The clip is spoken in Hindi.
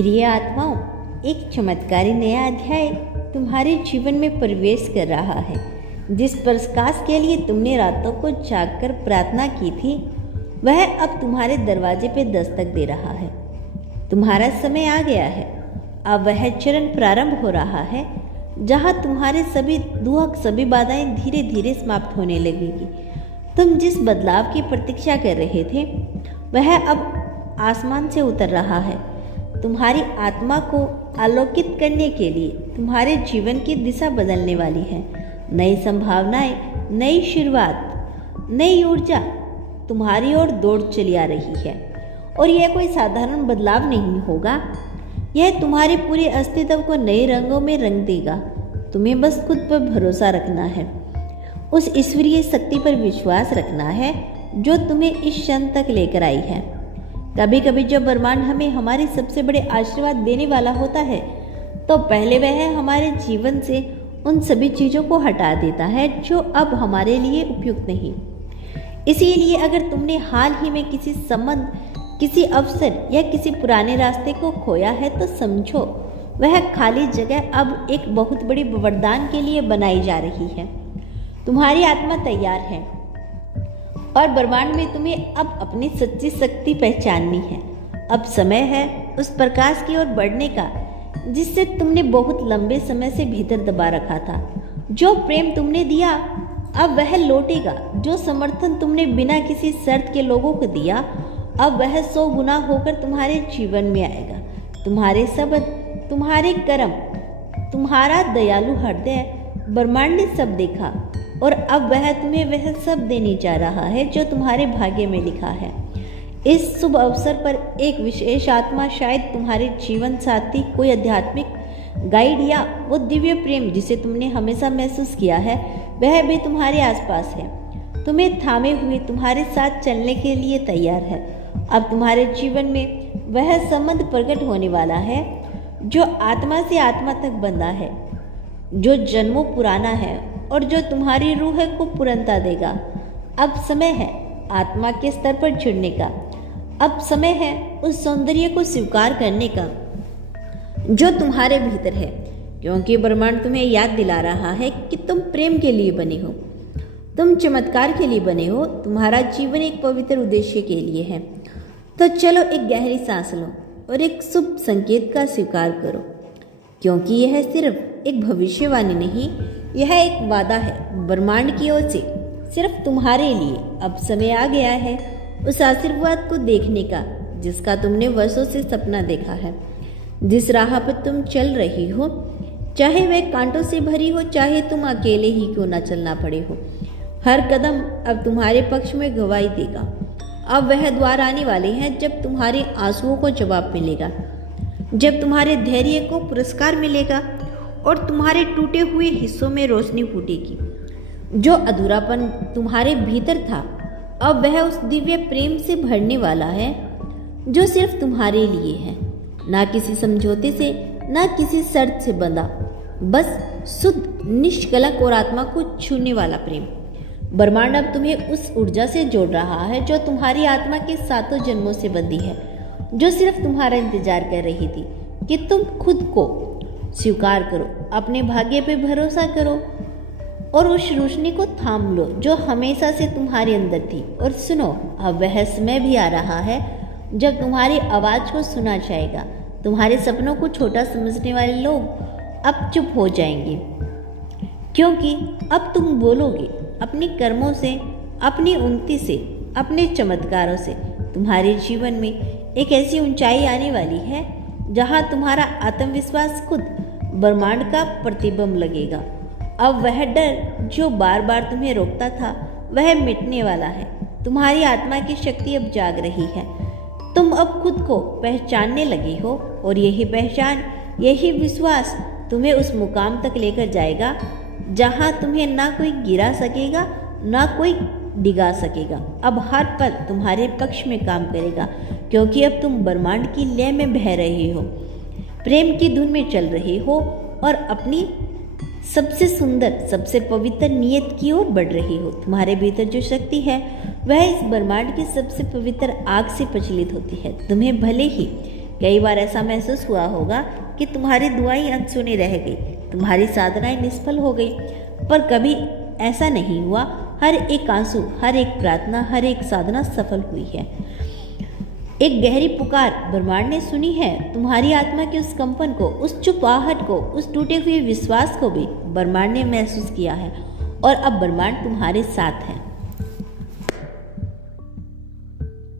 प्रिय आत्माओं, एक चमत्कारी नया अध्याय तुम्हारे जीवन में प्रवेश कर रहा है। जिस प्रकाश के लिए तुमने रातों को जागकर प्रार्थना की थी, वह अब तुम्हारे दरवाजे पे दस्तक दे रहा है। तुम्हारा समय आ गया है। अब वह चरण प्रारंभ हो रहा है, जहाँ तुम्हारे सभी दुख, सभी बाधाएं धीरे धीरे समाप्त होने लगेगी। तुम जिस बदलाव की प्रतीक्षा कर रहे थे, वह अब आसमान से उतर रहा है। तुम्हारी आत्मा को आलोकित करने के लिए तुम्हारे जीवन की दिशा बदलने वाली है। नई संभावनाएं, नई शुरुआत, नई ऊर्जा तुम्हारी ओर दौड़ चली आ रही है। और यह कोई साधारण बदलाव नहीं होगा, यह तुम्हारे पूरे अस्तित्व को नए रंगों में रंग देगा। तुम्हें बस खुद पर भरोसा रखना है, उस ईश्वरीय शक्ति पर विश्वास रखना है जो तुम्हें इस क्षण तक लेकर आई है। कभी कभी जब ब्रह्मांड हमें हमारे सबसे बड़े आशीर्वाद देने वाला होता है, तो पहले वह हमारे जीवन से उन सभी चीज़ों को हटा देता है जो अब हमारे लिए उपयुक्त नहीं। इसीलिए अगर तुमने हाल ही में किसी संबंध, किसी अवसर या किसी पुराने रास्ते को खोया है, तो समझो वह खाली जगह अब एक बहुत बड़ी वरदान के लिए बनाई जा रही है। तुम्हारी आत्मा तैयार है और ब्रह्मांड में तुम्हें अब अपनी सच्ची शक्ति पहचाननी है। अब समय है उस प्रकाश की ओर बढ़ने का जिससे तुमने बहुत लंबे समय से भीतर दबा रखा था। जो प्रेम तुमने दिया अब वह लौटेगा। जो समर्थन तुमने बिना किसी शर्त के लोगों को दिया, अब वह 100 गुना होकर तुम्हारे जीवन में आएगा। तुम्हारे शब्द, तुम्हारे कर्म, तुम्हारा दयालु हृदय, ब्रह्मांड ने सब देखा और अब वह तुम्हें वह सब देने जा रहा है जो तुम्हारे भाग्य में लिखा है। इस शुभ अवसर पर एक विशेष आत्मा, शायद तुम्हारे जीवन साथी, कोई आध्यात्मिक गाइड या वो दिव्य प्रेम जिसे तुमने हमेशा महसूस किया है, वह भी तुम्हारे आसपास है। तुम्हें थामे हुए तुम्हारे साथ चलने के लिए तैयार है। अब तुम्हारे जीवन में वह संबंध प्रकट होने वाला है जो आत्मा से आत्मा तक बंधा है, जो जन्मों पुराना है और जो तुम्हारी रूह को पूर्णता देगा। अब समय है आत्मा के स्तर पर जुड़ने का। अब समय है उस सौंदर्य को स्वीकार करने का जो तुम्हारे भीतर है, क्योंकि ब्रह्मांड तुम्हें याद दिला रहा है कि तुम प्रेम के लिए बने हो, तुम चमत्कार के लिए बने हो। तुम्हारा जीवन एक पवित्र उद्देश्य के लिए है। तो चलो एक गहरी सांस लो और एक शुभ संकेत का स्वीकार करो, क्योंकि यह सिर्फ एक भविष्यवाणी नहीं, यह एक वादा है ब्रह्मांड की ओर से सिर्फ तुम्हारे लिए। अब समय आ गया है उस आशीर्वाद को देखने का जिसका तुमने वर्षों से सपना देखा है। जिस राह पर तुम चल रही हो, चाहे वह कांटों से भरी हो, चाहे तुम अकेले ही क्यों ना चलना पड़े हो, हर कदम अब तुम्हारे पक्ष में गवाही देगा। अब वह द्वार आने वाले हैं जब तुम्हारे आंसुओं को जवाब मिलेगा, जब तुम्हारे धैर्य को पुरस्कार मिलेगा और तुम्हारे टूटे हुए हिस्सों में रोशनी फूटेगी। जो अधूरापन तुम्हारे भीतर था, अब वह उस दिव्य प्रेम से भरने वाला है जो सिर्फ तुम्हारे लिए है, ना किसी समझौते से, ना किसी शर्त से बंधा, बस शुद्ध, निष्कलंक और आत्मा को छूने वाला प्रेम। ब्रह्मांड अब तुम्हें उस ऊर्जा से जोड़ रहा है जो तुम्हारी आत्मा के 7 जन्मों से बंधी है, जो सिर्फ तुम्हारा इंतजार कर रही थी कि तुम खुद को स्वीकार करो, अपने भाग्य पे भरोसा करो और उस रोशनी को थाम लो जो हमेशा से तुम्हारे अंदर थी। और सुनो, अब वह समय भी आ रहा है जब तुम्हारी आवाज़ को सुना जाएगा। तुम्हारे सपनों को छोटा समझने वाले लोग अब चुप हो जाएंगे, क्योंकि अब तुम बोलोगे अपने कर्मों से, अपनी उन्नति से, अपने चमत्कारों से। तुम्हारे जीवन में एक ऐसी ऊंचाई आने वाली है जहाँ तुम्हारा आत्मविश्वास खुद ब्रह्मांड का प्रतिबिंब लगेगा। अब वह डर जो बार बार तुम्हें रोकता था, वह मिटने वाला है। तुम्हारी आत्मा की शक्ति अब जाग रही है। तुम अब खुद को पहचानने लगे हो और यही पहचान, यही विश्वास तुम्हें उस मुकाम तक लेकर जाएगा जहाँ तुम्हें ना कोई गिरा सकेगा, ना कोई डिगा सकेगा। अब हर पल तुम्हारे पक्ष में काम करेगा, क्योंकि अब तुम ब्रह्मांड की लय में बह रहे हो, प्रेम की धुन में चल रहे हो और अपनी सबसे सुंदर, सबसे पवित्र नियत की ओर बढ़ रही हो। तुम्हारे भीतर जो शक्ति है वह इस ब्रह्मांड की सबसे पवित्र आग से प्रज्वलित होती है। तुम्हें भले ही कई बार ऐसा महसूस हुआ होगा कि तुम्हारी दुआएं अनसुनी रह गई, तुम्हारी साधनाएं निष्फल हो गई, पर कभी ऐसा नहीं हुआ। हर एक आंसू, हर एक प्रार्थना, हर एक साधना सफल हुई है। एक गहरी पुकार ब्रह्मांड ने सुनी है। तुम्हारी आत्मा के उस कंपन को, उस चुप आहट को, उस टूटे हुए विश्वास को भी ब्रह्मांड ने महसूस किया है और अब ब्रह्मांड तुम्हारे साथ है।